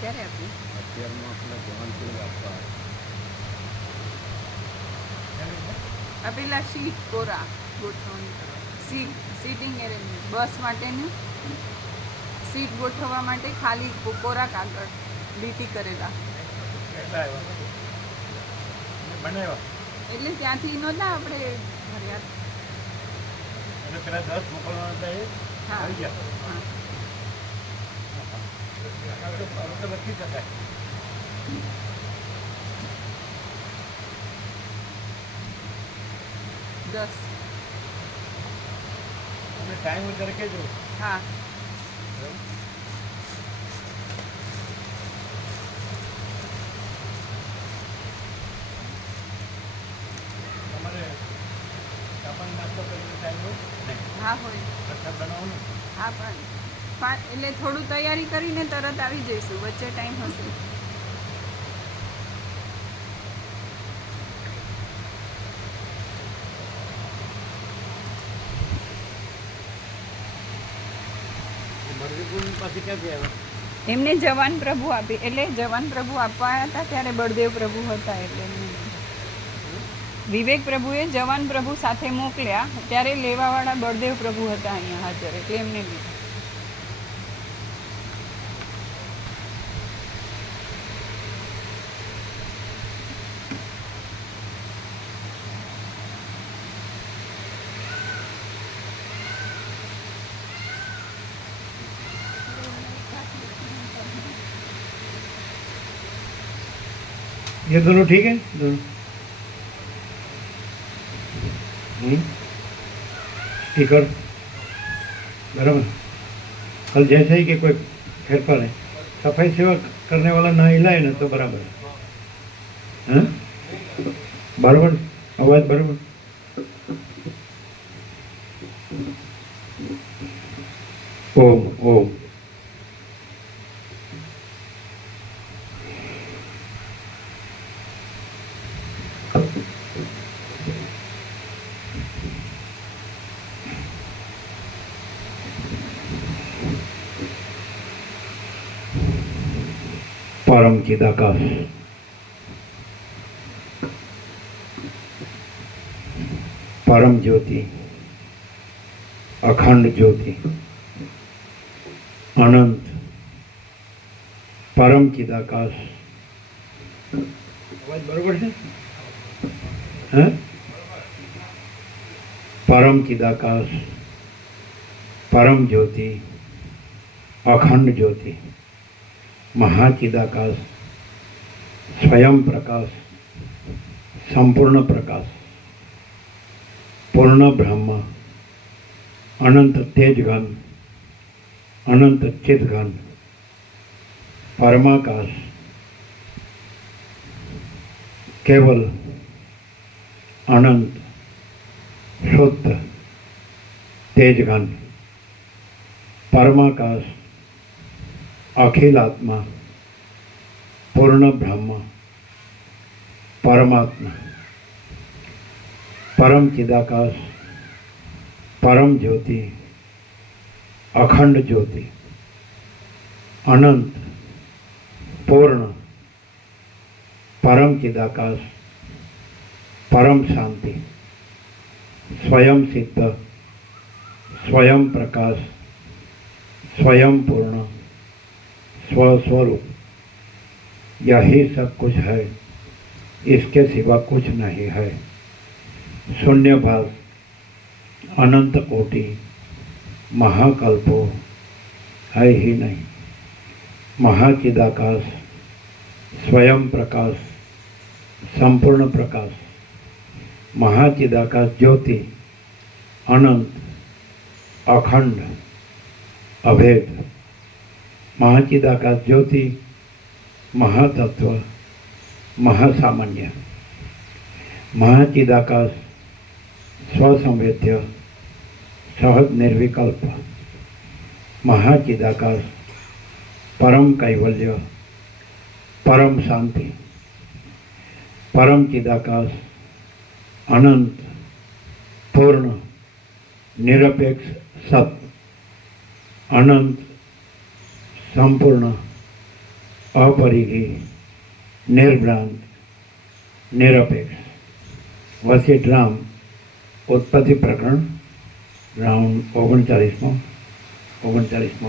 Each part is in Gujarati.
ક્યારે આપી? અત્યારમાં આપણે જવાન કોઈ આપવા આપેલા સીટ કોરા ગોઠવણી સીટિંગ એરેન્જમેન્ટ બસ માટેની સીટ ગોઠવવા માટે ખાલી કોરા કાગળ લીટી કરેલા એટલે ત્યાંથી નહોતા આપણે ભર્યા. એટલે પેલા 10 મોકલવાના હતા એ હા આવી ગયા. હા તો લખી શકાય. દસ. તમે ટાઈમ વધારે કહેજો. હા તમારે જાપાન નાસ્તો કરીને ટાઈમ હોય નહીં હા હોય. પ્રસાદ બનાવવાનું. હા પણ એટલે થોડું તૈયારી કરીને તરત આવી જઈશું. વચ્ચે ટાઈમ હશે. મરજીપુર પાસે ક્યાંથી આવ્યા? એમને જવાન પ્રભુ આપી એટલે જવાન પ્રભુ આપવા આવ્યા હતા ત્યારે બળદેવ પ્રભુ હતા એટલે એમને વિવેક પ્રભુએ જવાન પ્રભુ સાથે મોકલ્યા ત્યારે લેવાવાળા બળદેવ પ્રભુ હતા અહીંયા હાજર એટલે એમને લીધા. ये दोनों ठीक है दोनों स्टिकर बराबर. कल जैसे ही कि कोई फेरफार है सफाई सेवा करने वाला ना हिलाए ना तो बराबर है. हाँ बराबर आवाज बराबर. ओम ओम परम चिदाकाश परम ज्योति अखंड ज्योति अनंत परम चिदाकाश. अवाज बरोबर है? हैं? परम चिदाकाश परम ज्योति अखंड ज्योति महाचिदाकाश स्वयं प्रकाश संपूर्ण प्रकाश पूर्ण ब्रह्म अनंत तेजघन अनंत चिदघन परमाकाश केवल अनंत शुद्ध तेजघन परमाकाश अखिल आत्मा पूर्ण ब्रह्म परमात्मा परम चिदाकाश परम ज्योति अखंड ज्योति अनंत पूर्ण परम चिदाकाश परम शांति स्वयं सिद्ध स्वयं प्रकाश स्वयं पूर्ण स्वस्वरूप यही सब कुछ है. इसके सिवा कुछ नहीं है. शून्यभास अनंत कोटि महाकल्पो है ही नहीं. महाचिदाकाश स्वयं प्रकाश संपूर्ण प्रकाश महाचिदाकाश ज्योति अनंत अखंड अभेद महाचिदाकाश ज्योति महातत्व महासामान्य महाचिदाकाश स्वसंवेद्य सहज निर्विकल्प महाचिदाकाश परम कैवल्य परम शांति परम चिदाकाश अनंत पूर्ण निरपेक्ष सत अनंत સંપૂર્ણ, અપરિઘી, નિર્ભ્રાંત, નિરપેક્ષ. વસિષ્ઠ રામ ઉત્પત્તિ પ્રકરણ રાઉન્ડ 39મો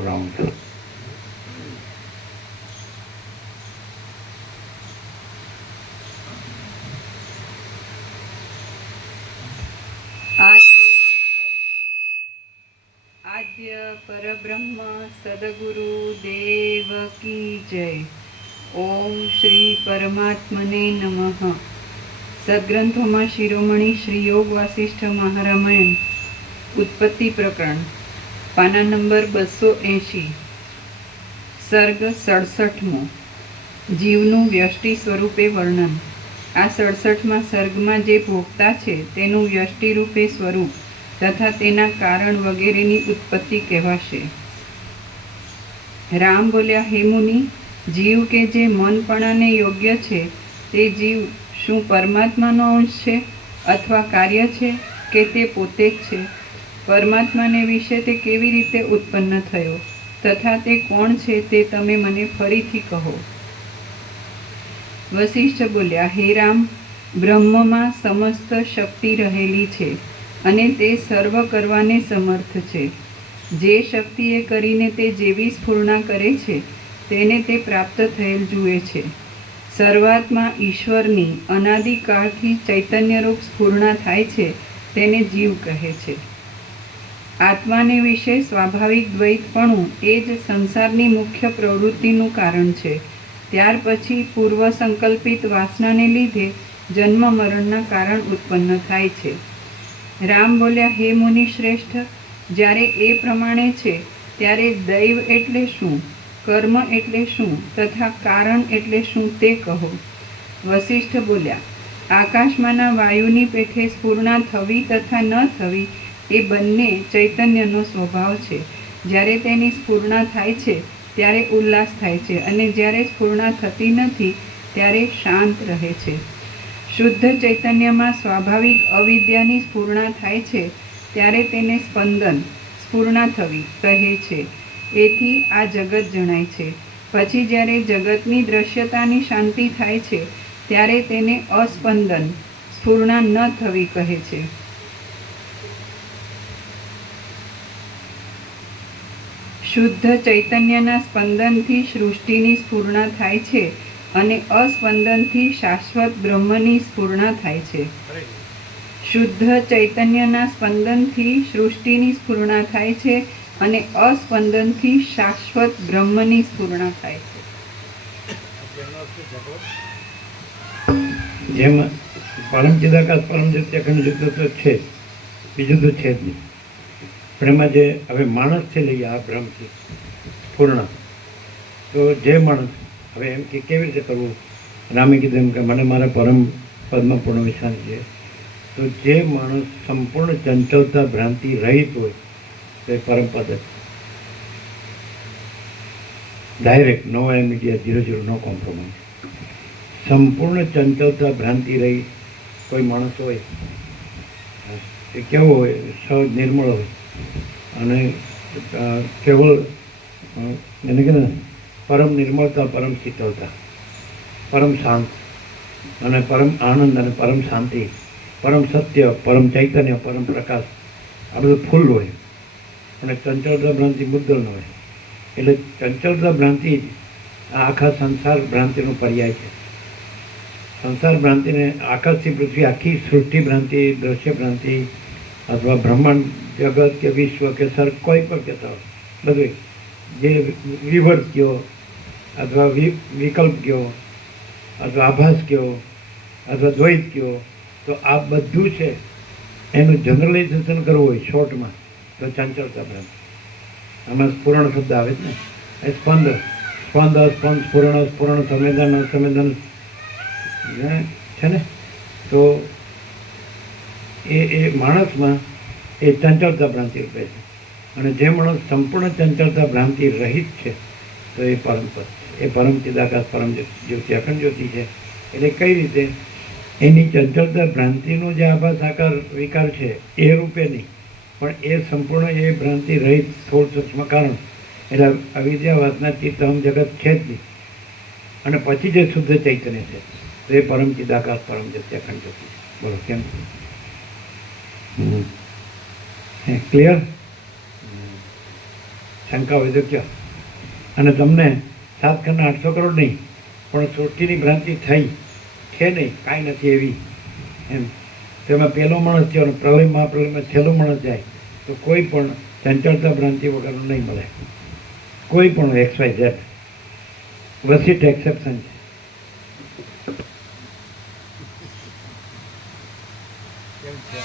રાઉન્ડ. આદ્ય પરબ્રહ્મ સદગુરુ દેવ કી જય. ઓમ શ્રી પરમાત્મને નમઃ. સદગ્રંથોમાં શિરોમણી શ્રી યોગ વાસિષ્ઠ મહારામાયણ ઉત્પત્તિ પ્રકરણ પાના નંબર 280, સર્ગ 67મો. જીવનું વ્યષ્ટિ સ્વરૂપે વર્ણન. આ 67માં સર્ગમાં જે ભોગતા છે તેનું વ્યષ્ટિ રૂપે સ્વરૂપ તથા તેના કારણ વગેરેની ઉત્પત્તિ કહેવાશે. રામ બોલ્યા, હે મુનિ, જીવ કે જે મનપણાને યોગ્ય છે તે જીવ શું પરમાત્માનો અંશ છે અથવા કાર્ય છે કે તે પોતે જ છે? પરમાત્માને વિશે તે કેવી રીતે ઉત્પન્ન થયો તથા તે કોણ છે તે તમે મને ફરીથી કહો. વસિષ્ઠ બોલ્યા, હે રામ, બ્રહ્મમાં સમસ્ત શક્તિ રહેલી છે અને તે સર્વ કરવાને સમર્થ છે. જે શક્તિએ કરીને તે જેવી સ્ફૂર્ણા કરે છે તેને તે પ્રાપ્ત થયેલ જુએ છે. શરૂઆતમાં ઈશ્વરની અનાદિકાળથી ચૈતન્યરૂપ સ્ફૂર્ણા થાય છે તેને જીવ કહે છે. આત્માને વિશે સ્વાભાવિક દ્વૈતપણું એ જ સંસારની મુખ્ય પ્રવૃત્તિનું કારણ છે. ત્યાર પછી પૂર્વ સંકલ્પિત વાસનાને લીધે જન્મ મરણના કારણ ઉત્પન્ન થાય છે. રામ બોલ્યા, હે મુનિ શ્રેષ્ઠ, જ્યારે એ પ્રમાણે છે ત્યારે દૈવ એટલે શું, કર્મ એટલે શું તથા કારણ એટલે શું તે કહો. વસિષ્ઠ બોલ્યા, આકાશમાંના વાયુની પેઠે સ્ફૂર્ણા થવી તથા ન થવી એ બંને ચૈતન્યનો સ્વભાવ છે. જ્યારે તેની સ્ફૂર્ણા થાય છે ત્યારે ઉલ્લાસ થાય છે અને જ્યારે સ્ફૂર્ણા થતી નથી ત્યારે શાંત રહે છે. શુદ્ધ ચૈતન્યમાં સ્વાભાવિક અવિદ્યાની સ્ફૂર્ણા થાય છે ત્યારે તેને સ્પંદન, સ્ફૂર્ણા થવી કહે છે. એથી આ જગત જણાય છે. પછી જ્યારે જગતની દ્રશ્યતાની શાંતિ થાય છે ત્યારે તેને અસ્પંદન, સ્ફૂર્ણા ન થવી કહે છે. શુદ્ધ ચૈતન્યના સ્પંદનથી સૃષ્ટિની સ્ફૂર્ણા થાય છે અને અસ્પંદનથી શાશ્વત બ્રહ્મની સ્ફૂર્ણા થાય છે. શુદ્ધ ચૈતન્યના સ્પંદનથી સૃષ્ટિની સ્ફૂર્ણા થાય છે અને અસ્પંદનથી શાશ્વત બ્રહ્મની સ્ફૂર્ણા થાય છે. જેમ પરમ ચિદાકાશ પરમ જ્યોતિ અખંડ જ્યોતિ તો છે, બીજું તો છે જ નહીં. પણ એમાં જે હવે માણસથી લઈએ આ બ્રહ્મથી પૂર્ણ, તો જે માણસ હવે એમ કે કેવી રીતે કરવું, રામે કીધું એમ કે મને મારા પરમ પદમાં પૂર્ણ વિશ્વાસ છે. તો જે માણસ સંપૂર્ણ ચંચળતા ભ્રાંતિ રહિત હોય તો એ પરમ પદ જ ડાયરેક્ટ, નો ઇમિડિયેટ, 0 નો કોમ્પ્રોમાઇઝ. સંપૂર્ણ ચંચળતા ભ્રાંતિ રહી કોઈ માણસ હોય એ કેવો હોય, સહજ નિર્મળ હોય અને કેવળ એને કે પરમ નિર્મળતા, પરમ શીતળતા, પરમ શાંત અને પરમ આનંદ અને પરમ શાંતિ, પરમ સત્ય, પરમ ચૈતન્ય, પરમ પ્રકાશ, આ બધું ફૂલ હોય અને ચંચળતા ભ્રાંતિ મુદ્દલ ન હોય. એટલે ચંચળતા ભ્રાંતિ જ આ આખા સંસાર ભ્રાંતિનો પર્યાય છે. સંસાર ભ્રાંતિને આકાશથી પૃથ્વી આખી સૃષ્ટિ ભ્રાંતિ, દ્રશ્ય ભ્રાંતિ અથવા બ્રહ્માંડ જગત કે વિશ્વ કે સર્ગ કોઈ પણ કહેતા હોય, બધું જે વિવર્ત કયો અથવા વિકલ્પ કયો અથવા આભાસ કયો અથવા દ્વૈત કયો, તો આ બધું છે એનું જનરલાઇઝેશન કરવું હોય શોર્ટમાં તો ચંચળતા ભ્રાંતિ. આમાં સ્ફુરણ શબ્દ આવે છે ને, એ સ્પંદ, સ્પંદ, અસ્પંદ, સ્ફુરણ, સ્ફુરણ, સંવેદન, અસંવેદન છે ને. તો એ માણસમાં એ ચંચળતા ભ્રાંતિ રૂપે છે. અને જે માણસ સંપૂર્ણ ચંચળતા ભ્રાંતિ રહિત છે તો એ પરમ પદ છે, એ પરમ ચિદાકાશ પરમ જ્યોતિ અખંડ જ્યોતિ છે. એટલે કઈ રીતે એની ચંચળતા ભ્રાંતિનો જે આભાસ આકાર વિકાર છે એ રૂપે નહીં, પણ એ સંપૂર્ણ એ ભ્રાંતિ રહિત થોડ સૂક્ષ્મ કારણ એટલે અવિદ્યા વાસના ચિત્ત અહમ જગત છે જ નહીં. અને પછી જે શુદ્ધ ચૈતન્ય છે તો એ પરમ ચિદાકાશ પરમ જત્ય અખંડ જ્યોતિ. બોલો કેમ? ક્લિયર? શંકા હોય તો કયો. અને તમને 7 ખંડના 800 કરોડ નહીં, પણ સૃષ્ટિની ભ્રાંતિ થઈ છે નહીં, કાંઈ નથી એવી એમ. તેમાં પહેલો માણસ થયો અને પ્રલય મહાપ્રલયમાં છેલ્લો માણસ જાય તો કોઈ પણ ચંચળતા ભ્રાંતિ વગરનું નહીં મળે. કોઈ પણ XYZ વસીટ એક્સેપ્શન છે. કેમ છે